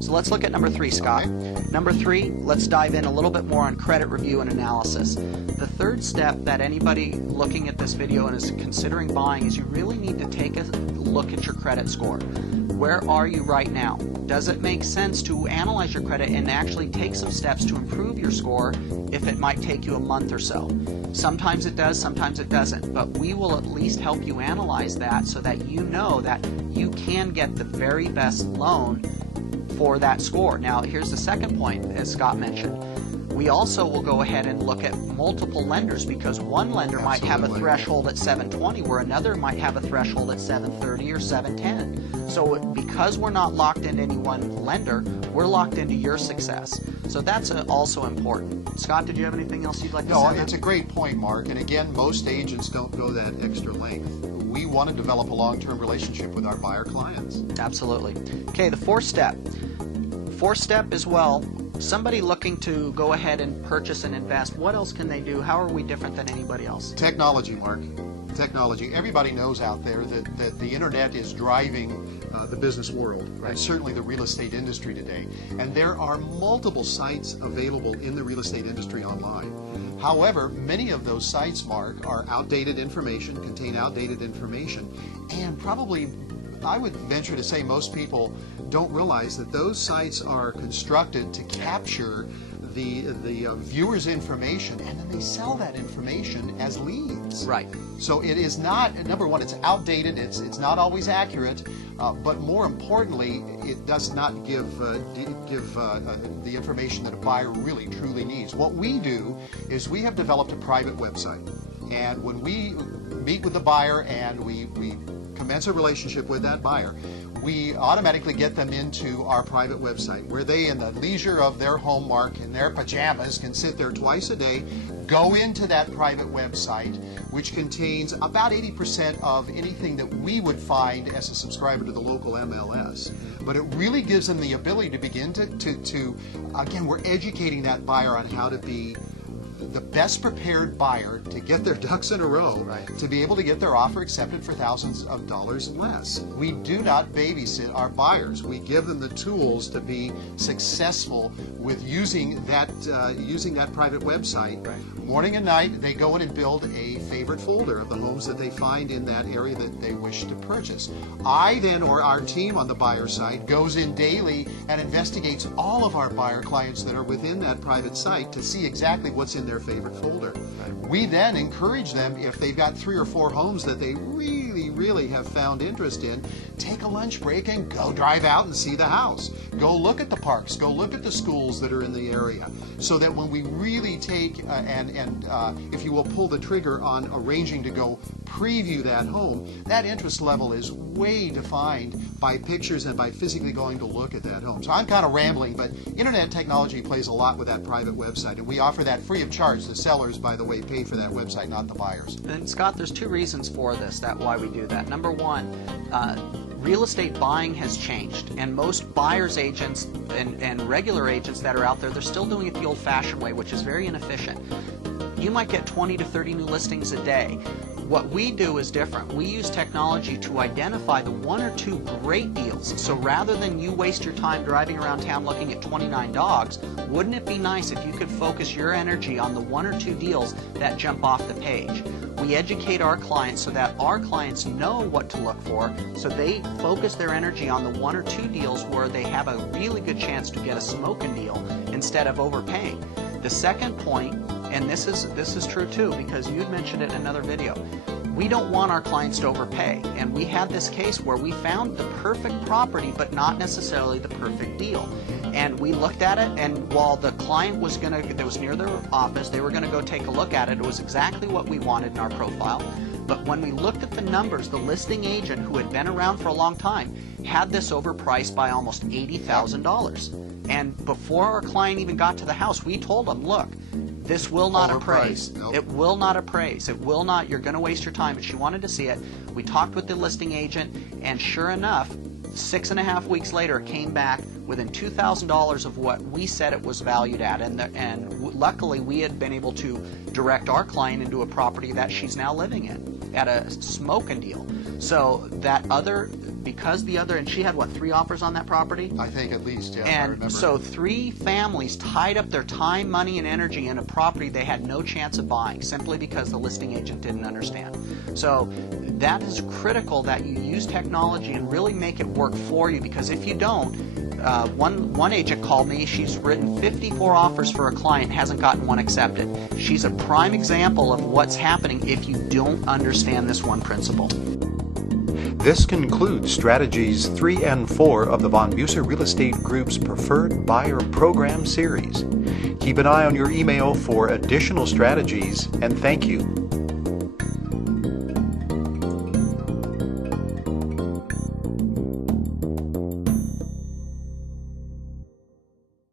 So let's look at number 3, Scott. Okay. Number 3, let's dive in a little bit more on credit review and analysis. The third step that anybody looking at this video and is considering buying is you really need to take a look at your credit score. Where are you right now? Does it make sense to analyze your credit and actually take some steps to improve your score if it might take you a month or so? Sometimes it does, sometimes it doesn't, but we will at least help you analyze that so that you know that you can get the very best loan for that score. Now, here's the second point, as Scott mentioned. We also will go ahead and look at multiple lenders because one lender might have a threshold at 720 where another might have a threshold at 730 or 710. So because we're not locked into any one lender, we're locked into your success. So that's also important. Scott, did you have anything else you'd like to say? No, it's a great point, Mark. And again, most agents don't go that extra length. We want to develop a long-term relationship with our buyer clients. Absolutely. Okay, the fourth step. Fourth step as well. Somebody looking to go ahead and purchase and invest, what else can they do? How are we different than anybody else? Technology, Mark. Technology. Everybody knows out there that the internet is driving the business world, right, and certainly the real estate industry today. And there are multiple sites available in the real estate industry online. However, many of those sites, Mark, are outdated information, contain outdated information, and probably I would venture to say most people don't realize that those sites are constructed to capture the viewer's information, and then they sell that information as leads. Right. So it is not, number one, it's outdated, it's not always accurate, but more importantly, it does not give the information that a buyer really truly needs. What we do is we have developed a private website, and when we meet with the buyer and we commence a relationship with that buyer, we automatically get them into our private website where they, in the leisure of their home, Mark, in their pajamas, can sit there twice a day, go into that private website, which contains about 80% of anything that we would find as a subscriber to the local MLS. But it really gives them the ability to begin to again, we're educating that buyer on how to be the best prepared buyer to get their ducks in a row, right, to be able to get their offer accepted for thousands of dollars less. We do not babysit our buyers. We give them the tools to be successful with using that private website. Right. Morning and night, they go in and build a favorite folder of the homes that they find in that area that they wish to purchase. I then, or our team on the buyer side, goes in daily and investigates all of our buyer clients that are within that private site to see exactly what's in their favorite folder. Right. We then encourage them, if they've got 3 or 4 homes that they really have found interest in, take a lunch break and go drive out and see the house. Go look at the parks, go look at the schools that are in the area, so that when we really take if you will, pull the trigger on arranging to go preview that home, that interest level is way defined by pictures and by physically going to look at that home. So I'm kind of rambling, but internet technology plays a lot with that private website, and we offer that free of charge. The sellers, by the way, pay for that website, not the buyers. And Scott, there's 2 reasons for this, why we do that. Number one, real estate buying has changed, and most buyers agents and regular agents that are out there, they're still doing it the old-fashioned way, which is very inefficient. You might get 20 to 30 new listings a day. What we do is different. We use technology to identify the 1 or 2 great deals. So rather than you waste your time driving around town looking at 29 dogs, wouldn't it be nice if you could focus your energy on the 1 or 2 deals that jump off the page? We educate our clients so that our clients know what to look for, so they focus their energy on the 1 or 2 deals where they have a really good chance to get a smoking deal instead of overpaying. The second point, and this is true too, because you'd mentioned it in another video, we don't want our clients to overpay, and we had this case where we found the perfect property but not necessarily the perfect deal. And we looked at it, and while the client was that was near their office, they were going to go take a look at it. It was exactly what we wanted in our profile. But when we looked at the numbers, the listing agent, who had been around for a long time, had this overpriced by almost $80,000. And before our client even got to the house, we told them, look, this will not appraise. Nope. It will not appraise. It will not. You're going to waste your time. But she wanted to see it. We talked with the listing agent, and sure enough, 6.5 weeks later, it came back within $2,000 of what we said it was valued at. And luckily, we had been able to direct our client into a property that she's now living in at a smoking deal. So because the other, and she had what, 3 offers on that property? I think at least, yeah. I And remember. so 3 families tied up their time, money, and energy in a property they had no chance of buying simply because the listing agent didn't understand. So that is critical that you use technology and really make it work for you, because if you don't, one agent called me. She's written 54 offers for a client, hasn't gotten one accepted. She's a prime example of what's happening if you don't understand this one principle. This concludes Strategies 3 and 4 of the Von Musser Real Estate Group's Preferred Buyer Program series. Keep an eye on your email for additional strategies, and thank you.